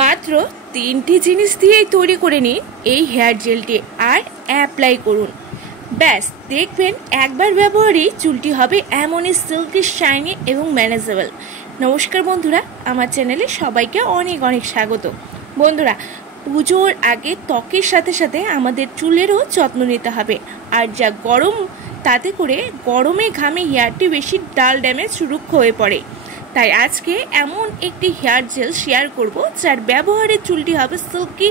মাত্র 3টি জিনিস দিয়েই তৈরি করে নিন এই হেয়ার জেলটি আর অ্যাপ্লাই করুন। ব্যাস দেখবেন একবার ব্যবহারেই চুলটি হবে এমনই সিল্কি, শাইনি এবং ম্যানেজেবল। নমস্কার বন্ধুরা, আমার চ্যানেলে সবাইকে অনেক অনেক স্বাগত। বন্ধুরা, পুজোর আগে ত্বকের সাথে সাথে আমাদের চুলেরও যত্ন নিতে হবে। আর যা গরম, তাতে করে গরমে ঘামে হেয়ারটি বেশি ডাল ড্যামেজ রুক্ষ হয়ে পড়ে। তাই আজকে এমন একটি হেয়ার জেল শেয়ার করব যার ব্যবহারে চুলটি হবে সিল্কি,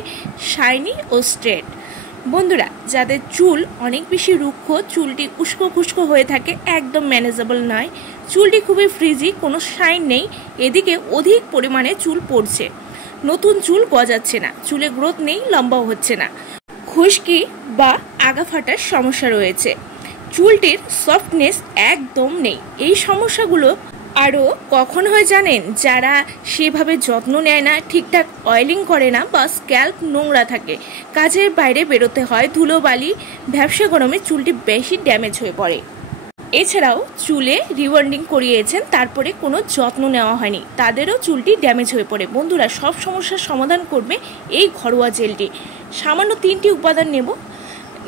শাইনি ও স্ট্রেট। বন্ধুরা, যাদের চুল অনেক বেশি রুক্ষ, চুলটি উস্কো খুস্কো হয়ে থাকে, একদম ম্যানেজেবল নয়, চুলটি খুবই ফ্রিজি, কোনো শাইন নেই, এদিকে অধিক পরিমাণে চুল পড়ছে, নতুন চুল গজাচ্ছে না, চুলে গ্রোথ নেই, লম্বাও হচ্ছে না, খুশকি বা আগা ফাটার সমস্যা রয়েছে, চুলটির সফটনেস একদম নেই, এই সমস্যাগুলো আরও কখন হয় জানেন? যারা সেভাবে যত্ন নেয় না, ঠিকঠাক অয়েলিং করে না, বা স্ক্যাল্প নোংরা থাকে, কাজের বাইরে বেরোতে হয়, ধুলোবালি, ভ্যাপসা গরমে চুলটি বেশি ড্যামেজ হয়ে পড়ে। এছাড়াও চুলে রিওয়ার্ডিং করিয়েছেন, তারপরে কোনো যত্ন নেওয়া হয়নি, তাদেরও চুলটি ড্যামেজ হয়ে পড়ে। বন্ধুরা, সব সমস্যার সমাধান করবে এই ঘরোয়া জেলটি। সামান্য 3টি উপাদান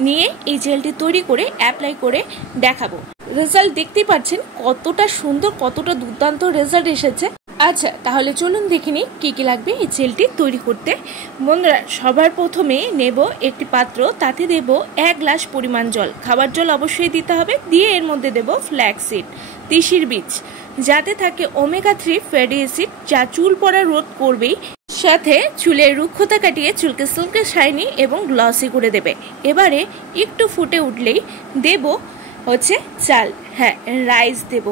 নিয়ে এই জেলটি তৈরি করে অ্যাপ্লাই করে দেখাবো। রেজাল্ট দেখতে পাচ্ছেন কতটা সুন্দর, কতটা দুর্দান্ত রেজাল্ট এসেছে। আচ্ছা, তাহলে চলুন দেখে নিই কী কী লাগবে এই জেলটি তৈরি করতে। বন্ধুরা, সবার প্রথমে নেব একটি পাত্র, তাতে দেব 1 গ্লাস পরিমাণ জল, খাবার জল অবশ্যই দিতে হবে, দিয়ে এর মধ্যে দেব ফ্ল্যাক্সিড, তিসির বীজ, যাতে থাকে ওমেগা 3 ফ্যাটি অ্যাসিড, যা চুল পড়া রোধ করবেই, সাথে চুলের রুক্ষতা কাটিয়ে চুলকে সিল্কি, শাইনি এবং গ্লসি করে দেবে। এবারে একটু ফুটে উঠলেই দেব চাল, রাইস দেব।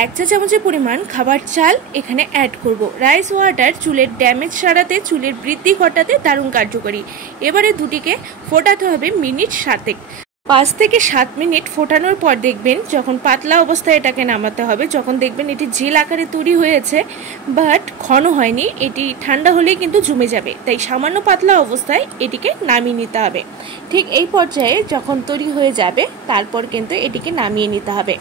1 চা চামচের পরিমাণ খাবার চাল এখানে অ্যাড করব। রাইস ওয়াটার চুলের ড্যামেজ সারাতে, চুলের বৃদ্ধি ঘটাতে দারুণ কার্যকরী। এবারে দুটিকে ফোটাতে হবে মিনিট 7। 5 থেকে 7 মিনিট ফোটানোর পর দেখবেন যখন পাতলা অবস্থায় এটাকে নামাতে হবে, যখন দেখবেন এটি জেল আকারে তৈরি হয়েছে বাট ঘন হয়নি, এটি ঠান্ডা হলেই কিন্তু জমে যাবে, তাই সামান্য পাতলা অবস্থায় এটিকে নামিয়ে নিতে হবে। ঠিক এই পর্যায়ে যখন তৈরি হয়ে যাবে, তারপর কিন্তু এটিকে নামিয়ে নিতে হবে।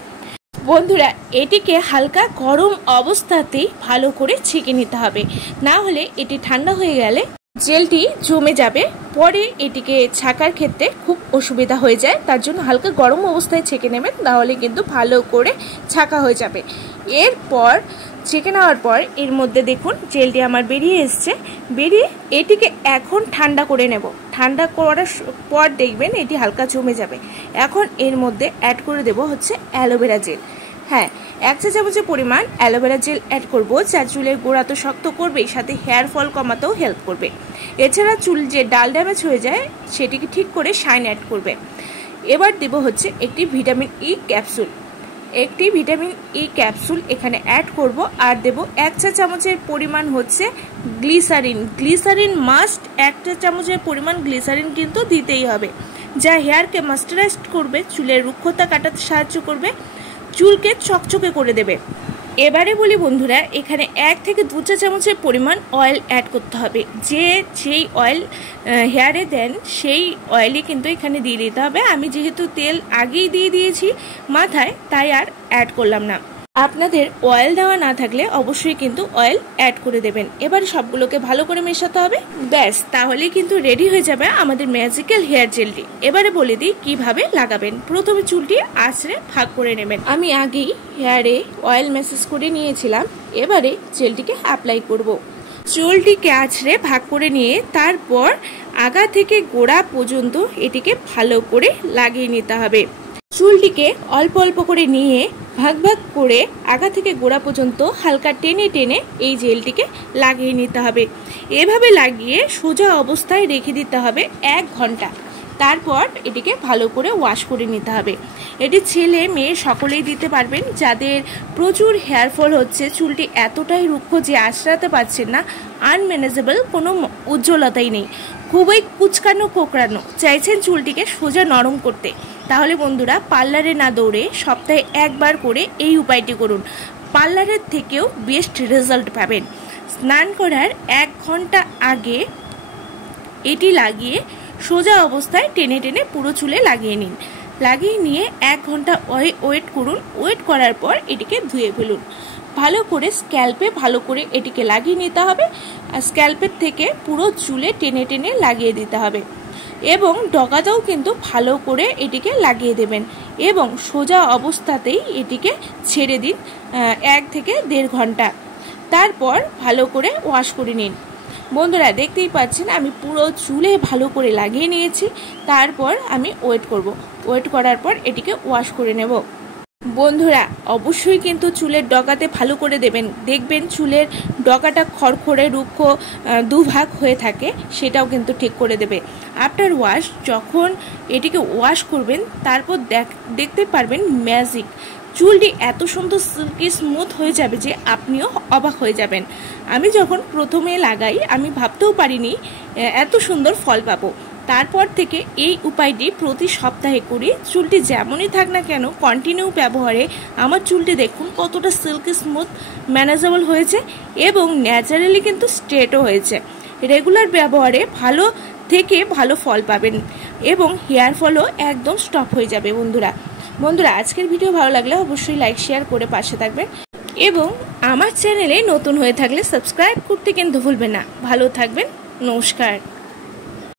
বন্ধুরা, এটিকে হালকা গরম অবস্থাতেই ভালো করে ছেঁকে নিতে হবে, না হলে এটি ঠান্ডা হয়ে গেলে জেলটি জমে যাবে, পরে এটিকে ছাকার ক্ষেত্রে খুব অসুবিধা হয়ে যায়। তার জন্য হালকা গরম অবস্থায় ছেঁকে নেবেন, তাহলে কিন্তু ভালো করে ছাকা হয়ে যাবে। এরপর ছেঁকে নেওয়ার পর এর মধ্যে দেখুন জেলটি আমার বেরিয়ে এসছে, বেরিয়ে এটিকে এখন ঠান্ডা করে নেব। ঠান্ডা করার পর দেখবেন এটি হালকা জমে যাবে। এখন এর মধ্যে অ্যাড করে দেব অ্যালোভেরা জেল। 1 চা চামচের পরিমাণ অ্যালোভেরা জেল অ্যাড করব, যা চুলের গোড়া তো শক্ত করবেই, সাথে হেয়ার ফল কমাতেও হেল্প করবে। এছাড়া চুল যে ডাল ড্যামেজ হয়ে যায় সেটিকে ঠিক করে শাইন অ্যাড করবে। এবার দেব একটি ভিটামিন ই ক্যাপসুল, এখানে অ্যাড করব। আর দেব 1 চা চামচের পরিমাণ গ্লিসারিন মাস্ট, 1 চা চামচের পরিমাণ গ্লিসারিন কিন্তু দিতেই হবে, যা হেয়ারকে ময়েশ্চারাইজ করবে, চুলের রুক্ষতা কাটাতে সাহায্য করবে, চুলকে চকচকে করে দেবে। এবারে বলি বন্ধুরা, এখানে 1 থেকে 2 চা চামচের পরিমাণ অয়েল অ্যাড করতে হবে। যেই অয়েল হেয়ারে দেন সেই অয়েলই কিন্তু এখানে দিয়ে দিতে হবে। আমি যেহেতু তেল আগেই দিয়ে দিয়েছি মাথায়, তাই আর অ্যাড করলাম না। আপনাদের অয়েল দেওয়া না থাকলে অবশ্যই কিন্তু অয়েল অ্যাড করে দেবেন। এবার সবগুলোকে ভালো করে মেশাতে হবে, ব্যাস তাহলেই কিন্তু রেডি হয়ে যাবে আমাদের ম্যাজিক্যাল হেয়ার জেলটি। এবারে বলে দিই কিভাবে লাগাবেন। প্রথমে চুলটি আঁচড়ে ভাগ করে নেবেন। আমি আগেই হেয়ারে অয়েল ম্যাসাজ করে নিয়েছিলাম, এবারে জেলটিকে অ্যাপ্লাই করব। চুলটিকে আঁচড়ে ভাগ করে নিয়ে তারপর আগা থেকে গোড়া পর্যন্ত এটিকে ভালো করে লাগিয়ে নিতে হবে। চুলটিকে অল্প অল্প করে নিয়ে ভাগ ভাগ করে আগা থেকে গোড়া পর্যন্ত হালকা টেনে টেনে এই জেলটিকে লাগিয়ে নিতে হবে। এভাবে লাগিয়ে সোজা অবস্থায় রেখে দিতে হবে 1 ঘন্টা। তারপর এটিকে ভালো করে ওয়াশ করে নিতে হবে। এটি ছেলে মেয়ে সকলেই দিতে পারবেন। যাদের প্রচুর হেয়ার ফল হচ্ছে, চুলটি এতটাই রুক্ষ যে আঁচড়াতে পারছেন না, আনম্যানেজেবল, কোনো উজ্জ্বলতাই নেই, খুবই কুচকানো কোঁকড়ানো, চাইছেন চুলটিকে সোজা নরম করতে, তাহলে বন্ধুরা পার্লারে না দৌড়ে সপ্তাহে 1 বার করে এই উপায়টি করুন। পার্লারের থেকেও বেস্ট রেজাল্ট পাবেন। স্নান করার 1 ঘন্টা আগে এটি লাগিয়ে সোজা অবস্থায় টেনে টেনে পুরো চুলে লাগিয়ে নিন। লাগিয়ে নিয়ে 1 ঘন্টা ওয়েট করুন। ওয়েট করার পর এটিকে ধুয়ে ফেলুন। ভালো করে স্ক্যাল্পে ভালো করে এটিকে লাগিয়ে নিতে হবে। আর স্ক্যাল্পের থেকে পুরো চুলে টেনে টেনে লাগিয়ে দিতে হবে এবং ডগাতেও কিন্তু ভালো করে এটিকে লাগিয়ে দেবেন এবং সোজা অবস্থাতেই এটিকে ছেড়ে দিন 1 থেকে 1.5 ঘন্টা। তারপর ভালো করে ওয়াশ করে নিন। বন্ধুরা দেখতেই পাচ্ছেন আমি পুরো চুলে ভালো করে লাগিয়ে নিয়েছি। তারপর আমি ওয়েট করার পর এটিকে ওয়াশ করে নেব। বন্ধুরা অবশ্যই কিন্তু চুলের ডগাতে ভালো করে দেবেন। দেখবেন চুলের ডগাটা খড়খড়ে রুক্ষ দুভাগ হয়ে থাকে, সেটাও কিন্তু ঠিক করে দেবে। আফটার ওয়াশ যখন এটিকে ওয়াশ করবেন তারপর দেখতে পারবেন ম্যাজিক, চুলটি এত সুন্দর সিল্কি স্মুথ হয়ে যাবে যে আপনিও অবাক হয়ে যাবেন। আমি যখন প্রথমে লাগাই আমি ভাবতেও পারিনি এত সুন্দর ফল পাবো। তারপর থেকে এই উপায়টি প্রতি সপ্তাহে করি। চুলটি যেমনই থাক না কেন কন্টিনিউ ব্যবহারে আমার চুলটি দেখুন কতটা সিল্কি স্মুথ ম্যানেজেবল হয়েছে এবং ন্যাচারালি কিন্তু স্ট্রেটও হয়েছে। রেগুলার ব্যবহারে ভালো থেকে ভালো ফল পাবেন এবং হেয়ার ফলও একদম স্টপ হয়ে যাবে। বন্ধুরা আজকের ভিডিও ভালো লাগলে অবশ্যই লাইক শেয়ার করে পাশে থাকবেন এবং আমার চ্যানেলে নতুন হয়ে থাকলে সাবস্ক্রাইব করতে কিন্তু ভুলবেন না। ভালো থাকবেন, নমস্কার।